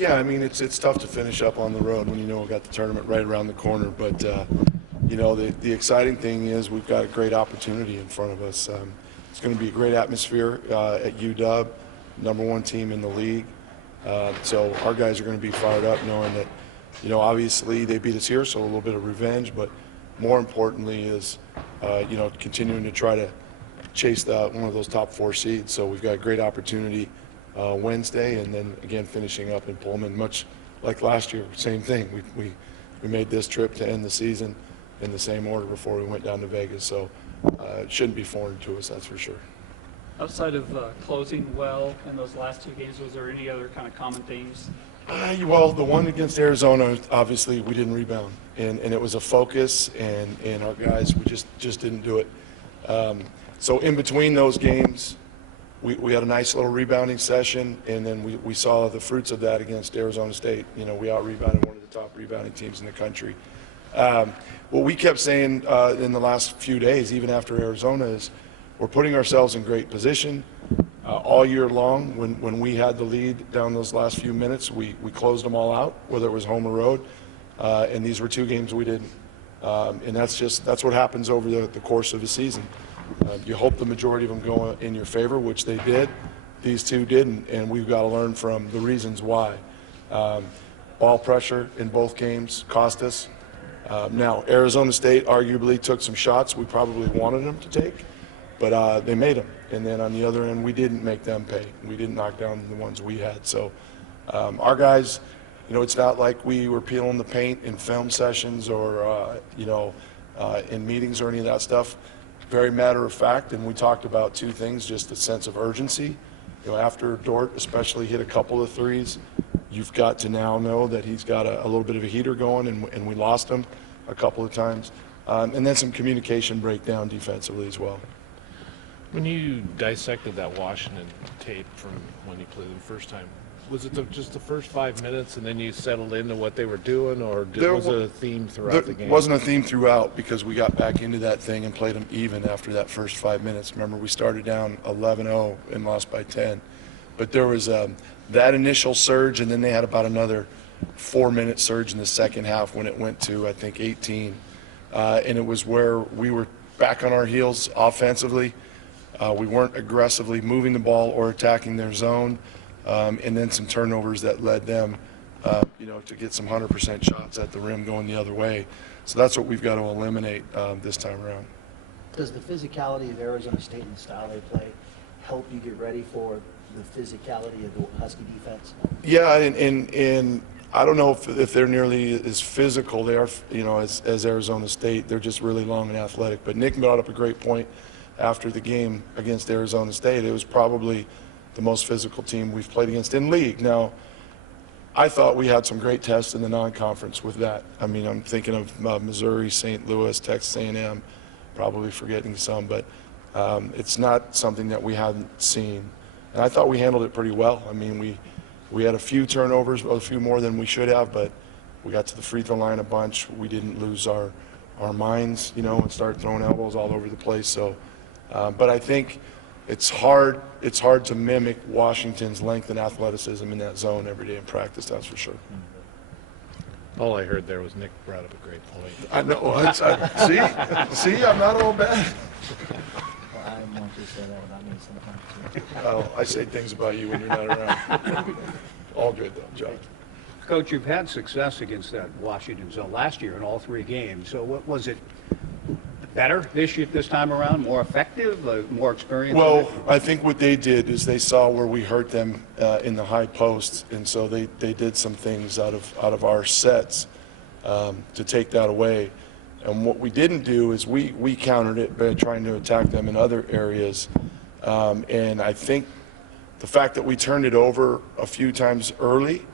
Yeah, I mean, it's tough to finish up on the road when you know we've got the tournament right around the corner. But, you know, the exciting thing is we've got a great opportunity in front of us. It's going to be a great atmosphere at UW, #1 team in the league. So our guys are going to be fired up knowing that, you know, obviously they beat us here, so a little bit of revenge. But more importantly is, you know, continuing to try to chase one of those top 4 seeds. So we've got a great opportunity Wednesday, and then again finishing up in Pullman, much like last year. Same thing. We made this trip to end the season in the same order before we went down to Vegas. So it shouldn't be foreign to us, that's for sure. Outside of closing well in those last 2 games, was there any other kind of common themes? Well, the one against Arizona, obviously we didn't rebound, and it was a focus, and our guys, we just didn't do it. So in between those games, we had a nice little rebounding session, and then we saw the fruits of that against Arizona State. You know, we out-rebounded one of the top rebounding teams in the country. What we kept saying in the last few days, even after Arizona, is we're putting ourselves in great position. All year long, when we had the lead down those last few minutes, we closed them all out, whether it was home or road. And these were 2 games we didn't. And that's what happens over the course of a season. You hope the majority of them go in your favor, which they did. These 2 didn't, and we've got to learn from the reasons why. Ball pressure in both games cost us. Now, Arizona State arguably took some shots we probably wanted them to take, but they made them. And then on the other end, we didn't make them pay. We didn't knock down the ones we had. So our guys, you know, it's not like we were peeling the paint in film sessions or, you know, in meetings or any of that stuff. Very matter of fact, and we talked about 2 things, just a sense of urgency. You know, after Dort especially hit a couple of threes, you've got to now know that he's got a little bit of a heater going, and we lost him a couple of times. And then some communication breakdown defensively as well. When you dissected that Washington tape from when you played them the first time, was it just the first 5 minutes and then you settled into what they were doing, or was it a theme throughout the game? There wasn't a theme throughout because we got back into that thing and played them even after that first 5 minutes. Remember, we started down 11-0 and lost by 10. But there was that initial surge, and then they had about another 4-minute surge in the second half when it went to, I think, 18. And it was where we were back on our heels offensively. We weren't aggressively moving the ball or attacking their zone, and then some turnovers that led them, you know, to get some 100% shots at the rim going the other way. So that's what we've got to eliminate this time around. Does the physicality of Arizona State and the style they play help you get ready for the physicality of the Husky defense? Yeah, and I don't know if they're nearly as physical they are, you know, as Arizona State. They're just really long and athletic. But Nick brought up a great point after the game against Arizona State. It was probably the most physical team we've played against in league. Now, I thought we had some great tests in the non-conference with that. I mean, I'm thinking of Missouri, St. Louis, Texas A&M, probably forgetting some, but it's not something that we hadn't seen. And I thought we handled it pretty well. I mean, we had a few turnovers, a few more than we should have, but we got to the free throw line a bunch. We didn't lose our minds, you know, and start throwing elbows all over the place. So, but I think it's hard to mimic Washington's length and athleticism in that zone every day in practice, that's for sure. All I heard there was Nick brought up a great point. I know. See, I'm not all bad. Well, I want you to say that about me sometimes too. Oh, I say things about you when you're not around. All good though, John. Coach, you've had success against that Washington zone last year in all 3 games. So what was it better this time around? More effective? More experience? Well, I think what they did is they saw where we hurt them in the high post, and so they did some things out of our sets to take that away. And what we didn't do is we countered it by trying to attack them in other areas. And I think the fact that we turned it over a few times early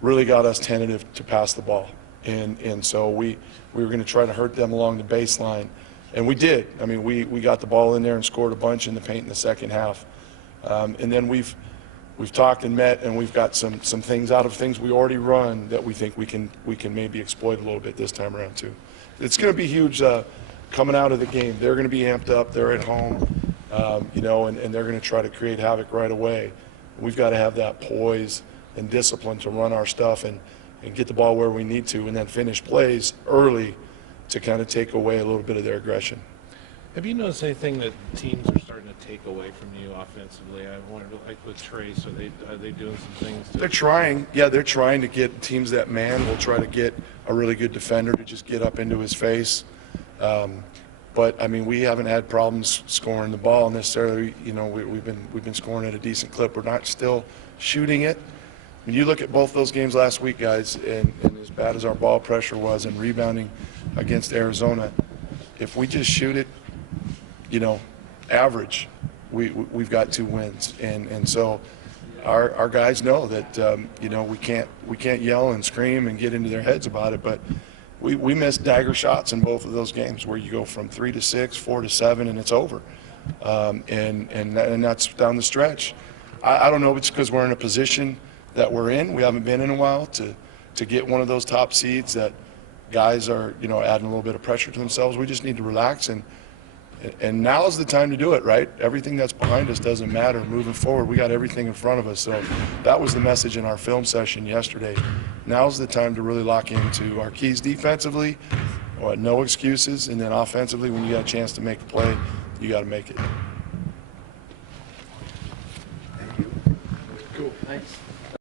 really got us tentative to pass the ball. And so we were going to try to hurt them along the baseline. And we did. I mean, we got the ball in there and scored a bunch in the paint in the second half. And then we've talked and met, and we've got some things out of things we already run that we think we can maybe exploit a little bit this time around too. It's going to be huge coming out of the game. They're going to be amped up. They're at home, you know, and they're going to try to create havoc right away. We've got to have that poise and discipline to run our stuff and get the ball where we need to, and then finish plays early to kind of take away a little bit of their aggression. Have you noticed anything that teams are starting to take away from you offensively? I wondered, like with Trace, are they doing some things? They're trying, yeah, they're trying to get teams that man will try to get a really good defender to just get up into his face. But I mean, we haven't had problems scoring the ball necessarily. You know, we've been scoring at a decent clip. We're not still shooting it. When you look at both those games last week, guys, and as bad as our ball pressure was and rebounding against Arizona, if we just shoot it, you know, average, we've got 2 wins, and so our guys know that you know, we can't yell and scream and get into their heads about it, but we missed dagger shots in both of those games where you go from 3 to 6, 4 to 7, and it's over, and that's down the stretch. I don't know if it's because we're in a position that we're in. We haven't been in a while to get one of those top seeds that guys are, you know, adding a little bit of pressure to themselves. We just need to relax, and now is the time to do it, right? Everything that's behind us doesn't matter. Moving forward, we got everything in front of us. So that was the message in our film session yesterday. Now's the time to really lock into our keys defensively, no excuses, and then offensively, when you got a chance to make a play, you got to make it. Thank you. Cool. Thanks.